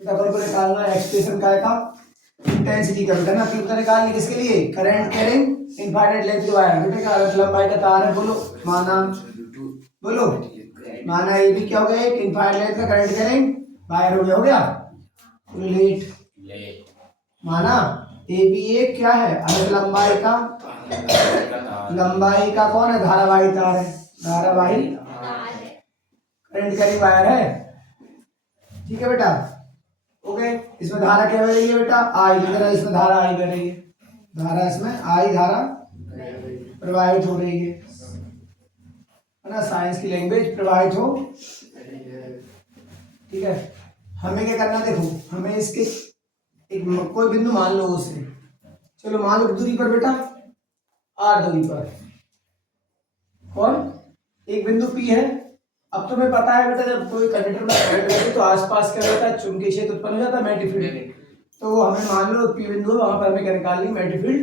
बेटा अपन को निकालना है एक्सप्रेशन का इंटेंसिटी का बेटा ना। तीव्रता निकालनी किसके लिए? करंट कैरिंग इनफाइनाइट लेंथ के वायर। बेटा का लंबाई का तार है, बोलो माना, बोलो माना ये भी क्या हो गया? एक इनफाइनाइट लेंथ का करंट कैरिंग वायर हो गया। हो गया लेट माना ए बी एक क्या है? अलग लंबाई का कौन है? धारावाही तार है, धारावाही करंट कैरिंग वायर है। ठीक है बेटा, ओके। इसमें धारा क्या बह रही है बेटा? आई। इसमें धारा आई बह रही है, धारा इसमें आई धारा प्रवाहित हो रही है ना। साइंस की लैंग्वेज प्रवाहित हो, ठीक है। हमें क्या करना, देखो हमें इसके एक कोई बिंदु मान लो उसे, चलो मान लो दूरी पर बेटा, आर दूरी पर कौन एक बिंदु पी है। अब तुम्हें पता है बेटा जब कोई कंडक्टर में करंट लगे तो आसपास क्या होता है? चुंबकीय क्षेत्र उत्पन्न हो जाता है, मैग्नेटिक फील्ड। तो हमें मान लो पी बिंदु है, वहां पर हमें क्या निकालनी है? मैग्नेटिक फील्ड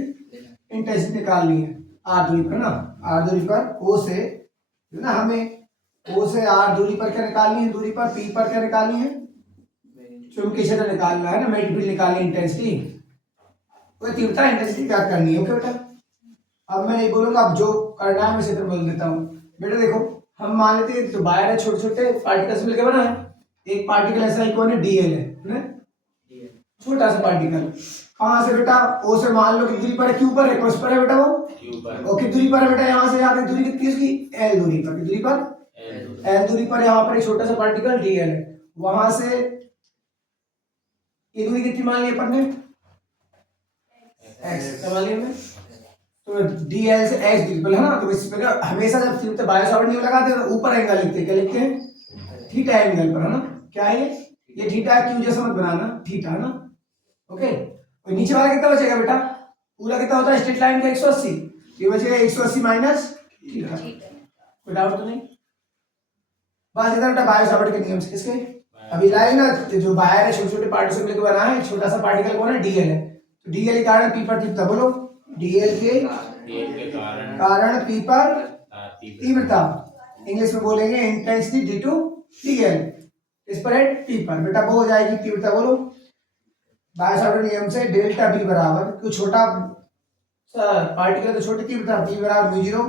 इंटेंसिटी निकालनी है आर दूरी पर ना। आर दूरी पर ओ से ना, हमें ओ से आर दूरी पर क्या निकालनी है? दूरी पर पी पर क्या निकालनी है? चुंबकीय क्षेत्र निकालना है ना, मैग्नेटिक फील्ड निकालनी है, इंटेंसिटी कोई तीव्रता इंटेंसिटी क्या करनी है। ओके बेटा, अब मैं नहीं बोलूंगा, अब जो करना है मैं क्षेत्र बोल देता हूँ। बेटा देखो हम मान लेते हैं तो वायर है, छोटे छोटे पार्टिकल्स मिलकर बना है। एक पार्टिकल ऐसा ही कौन है? डीएल है, छोटा सा पार्टिकल। कहाँ से बेटा? ओ से मान लो कि दूरी पर है, क्यू पर है, कौन पर है बेटा? वो और कितनी दूरी पर है बेटा? यहाँ से यहाँ तक दूरी कितनी है उसकी? एल दूरी पर। दूरी पर एल दूरी पर यहाँ पर एक छोटा सा पार्टिकल डीएल है, वहां से ये दूरी कितनी मान ली अपन ने? एक्स मान ली हमने। तो डीएल से एक्स दूरी पर है ना। तो इस पर हमेशा जब तीव्रता बायो सावर्ट नियम लगाते हैं तो ऊपर एंगल लिखते हैं, क्या लिखते हैं? थीटा एंगल पर, है ना। क्या है ये थीटा क्यू जैसा मत बनाना, थीटा है ना। ओके, और नीचे वाला कितना बचेगा बेटा? पूरा कितना होता है स्ट्रेट लाइन का? 180। ये बचेगा 180 माइनस थीटा। कोई डाउट तो नहीं? बस इधर बेटा बायो सावर्ट के नियम से किसके अभी लाए ना, जो वायर है छोटे छोटे पार्टिकल मिलकर बना है, छोटा सा पार्टिकल कौन है? डीएल है। तो डीएल के कारण पी पर तीव्रता, बोलो डीएल के कारण पी पर तीव्रता, इंग्लिश में बोलेंगे इंटेंसिटी डी टू डीएल, इस पर है पी पर। बेटा वो हो जाएगी तीव्रता, बोलो बायो सावर्ट नियम से डेल्टा बी बराबर, क्यों छोटा पार्टिकल तो छोटी तीव्रता, बी बराबर म्यू 0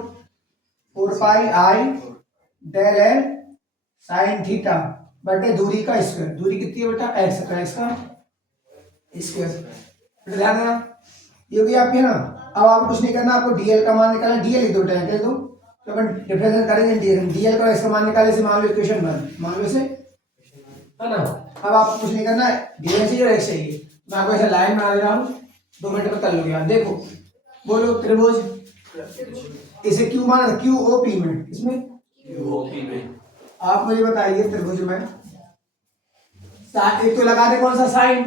4 पाई आई डेल एल साइन थीटा बटे दूरी का स्क्वायर। दूरी कितनी है बेटा? एक्स का, एक्स का स्क्वायर। बेटा ध्यान देना, ये होगी आपकी ना। अब आपको कुछ नहीं करना, आपको डीएल का मान निकालना। डीएल ही दो टाइम कह दो तो अपन डिफरेंशिएट करेंगे। डीएल का इसका मान निकाले से मान लो इक्वेशन 1, मान लो से, है ना। अब आपको कुछ नहीं करना है, डीएल चाहिए और एक्स चाहिए। मैं आपको ऐसा लाइन बना दे रहा हूँ, 2 मिनट में कर लोगे आप। देखो बोलो त्रिभुज, इसे क्यू माना था, क्यू ओ पी में, इसमें आप मुझे बताइए त्रिभुज में एक तो लगा दे कौन सा? साइन,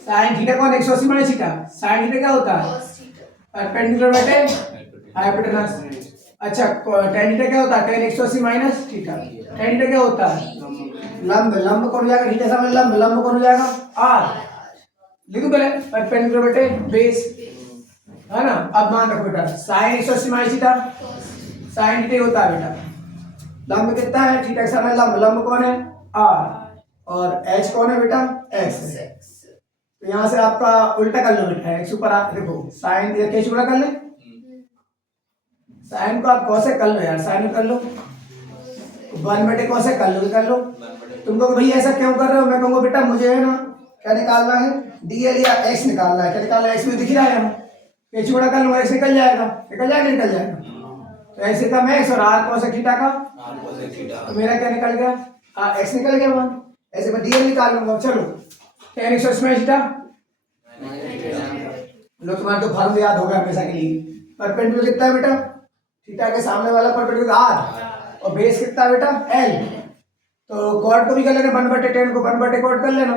साइन थीटा कौन? 180 माइनस थीटा। साइन थीटा क्या होता है? परपेंडिकुलर बटे हाइपोटेनस। अच्छा tan थीटा क्या होता है? tan 180 minus theta. tan theta क्या होता है? लंब, लंब कौन हो जाएगा? थीटा सामने लंब, लंब कौन हो जाएगा? r। लिखो पहले परपेंडिकुलर बटे बेस, है ना। अब मान रखो बेटा sin 180 minus theta, sin theta होता है बेटा लंब कितना है? थीटा के सामने लंब, लंब कौन है? r, और h कौन है बेटा? x है। तो यहाँ से आपका उल्टा कर लो बेटा, x ऊपर आप देखो साइन कैसे उल्टा कर ले? साइन को आप कौसे कर लो यार, साइन कर लो 1 बटे कौसे कर लो। तुम लोग भैया ऐसा क्यों कर रहे हो? मैं कहूँगा बेटा मुझे है ना क्या निकालना है? डीएल या एक्स निकालना है। क्या निकालना है? एक्स में दिख रहा है, हम कैसे उल्टा कर लूँगा, एक्स निकल जाएगा, निकल जाएगा, निकल जाएगा। तो ऐसे का मैक्स और आर कौन सा थीटा का, तो मेरा क्या निकल गया? एक्स निकल गया वहां। ऐसे मैं डीएल निकाल लूंगा। चलो tan 180 माइनस थीटा, लो तुम्हारा तो फॉर्मूला याद होगा हमेशा के लिए। परपेंडिकुलर कितना है बेटा? थीटा के सामने वाला परपेंडिकुलर आर, और बेस कितना है बेटा? एल। तो कॉट को भी कर लेना, 1 बटे 10 को 1 बटे कॉट कर लेना,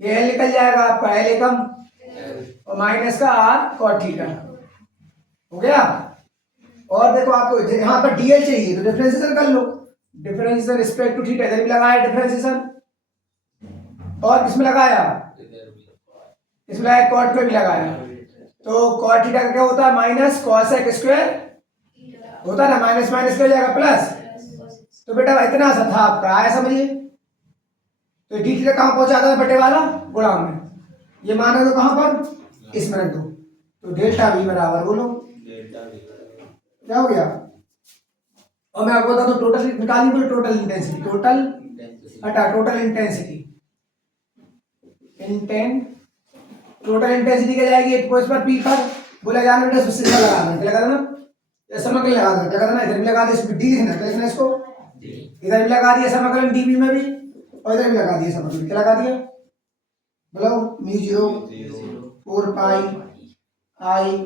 ये एल निकल जाएगा आपका, एल एकम और माइनस का आर कॉट थीटा, हो गया। और देखो आपको यहाँ पर डीएल चाहिए तो डिफरेंशिएशन कर लो, डिफरेंशिएशन रिस्पेक्ट टू थीटा, इधर भी लगाया डिफरेंशिएशन, और किसमें लगाया? इसमें लगाया कॉट पे भी लगाया। तो कॉट थीटा का क्या होता है? माइनस कॉसेक स्क्वायर होता है ना, माइनस माइनस क्या हो जाएगा? प्लस। तो बेटा इतना सा था आपका, आया समझिए? तो डी थीटा कहाँ पहुंचा था बटे वाला गुणांक में, ये मान रख दो कहाँ पर, इसमें रख दो। तो डेल्टा वी बराबर बोलो क्या हो गया। और मैं आपको बता दूं टोटल निकालिए, बोलो टोटल इंटेंसिटी, टोटल हटा टोटल इंटेंसिटी, टोटल इंटेंसिटी क्या जाएगी 8 पर पी पर, बोला जाना बेटा सबसे ज्यादा लगाना क्या लगा देना, ऐसा मतलब लगा देना क्या करना, इधर भी लगा दे, इसमें डी लिखना क्या लिखना इसको, इधर भी लगा दिया समकलन डीबी में भी, और इधर भी लगा दिया समकलन, क्या लगा दिया बोलो, mu 0 4 pi I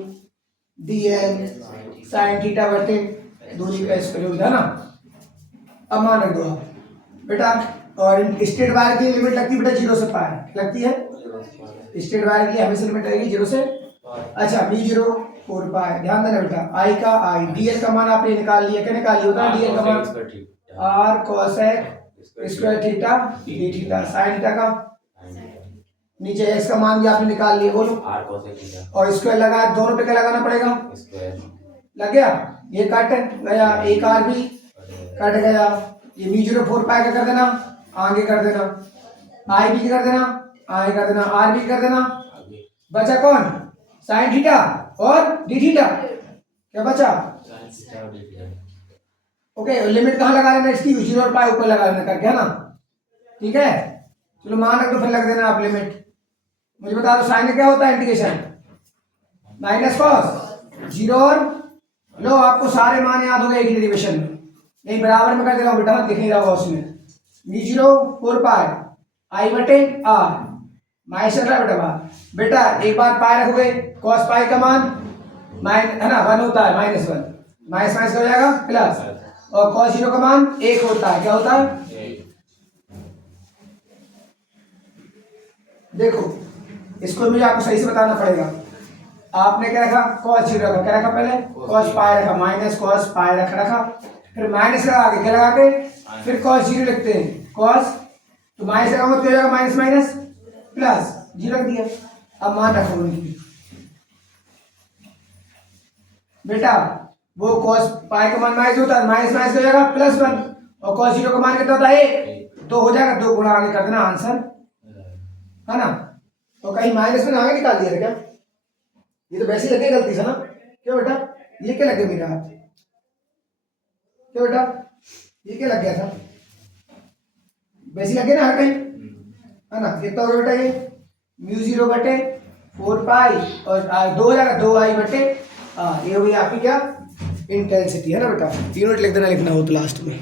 D L sine theta बटे दूरी का स्क्वायर है ना। अब मान रख दो आप बेटा, और स्टेट वायर की लिमिट लगती है बेटा 0 से पाई लगती है, स्टेट वायर की हमेशा लिमिट रहेगी 0 से, अच्छा म्यू 0 4 पाई, ध्यान देना बेटा आई का आई, डीएल का मान आपने निकाल लिया, क्या निकाल लिया होता है डीएल का मान R cosec square theta D theta, sine theta का नीचे एक्स का मान भी आपने निकाल लिया, बोलो आर कोसेक थीटा, और स्क्वायर लगा, दोनों पे क्या लगाना पड़ेगा स्क्वायर लग गया, ये कट गया, एक आर भी कट गया, ये म्यू 0 4 पाई का कर देना आगे कर देना, आई भी कर देना आगे कर देना, आर भी कर देना, बचा कौन साइन थीटा और डी थीटा, क्या बचा ओके। लिमिट कहाँ लगा लेना इसकी 0 और पाई ऊपर लगा लेना करके है ना, ठीक है। चलो मान रख दो फिर लग देना आप लिमिट, मुझे बता दो साइन क्या होता है इंटीग्रेशन माइनस कॉस 0 और लो, आपको सारे मान याद हो गए एक डेरिवेशन में, नहीं बराबर में कर दे रहा हूँ बेटा, दिख नहीं रहा होगा उसमें, म्यू 0 4 पाई आई बटे आर माइनस चल रहा है बेटा बेटा, एक बार पाई रखोगे कॉस पाई का मान माइन है ना 1 होता है, -1 माइनस माइनस हो जाएगा प्लस, और कॉस 0 का मान 1 होता है, क्या होता है देखो, इसको मुझे आपको सही से बताना पड़ेगा। आपने क्या रखा कॉस 0 रखा, क्या रखा पहले कॉस पाई रखा, माइनस कॉस पाई रखा, फिर माइनस लगा के क्या लगा के फिर कॉस 0 लिखते हैं, कॉस तो माइनस लगा तो हो जाएगा माइनस माइनस प्लस 0 रख दिया। अब मान रखो उनकी बेटा, वो कॉस पाई का मान माइनस होता है, माइनस माइनस हो जाएगा +1, और कॉस 0 का मान कितना होता है 1, तो हो जाएगा 2 गुणा आगे कर देना आंसर है ना। तो कहीं माइनस में आगे निकाल दिया था क्या, ये तो वैसे लगे गलती से ना, क्यों बेटा ये क्या लग गया मेरा हाथ, क्यों बेटा ये क्या लग गया था, वैसे लगे ना हर कहीं है ना। कितना होगा बेटा ये म्यू 0 बटे 4 पाई और 2 हो जाएगा 2 आई बटे ये हुई आपकी क्या इंटेंसिटी है ना बेटा, यूनिट लिख देना लिखना हो तो लास्ट में।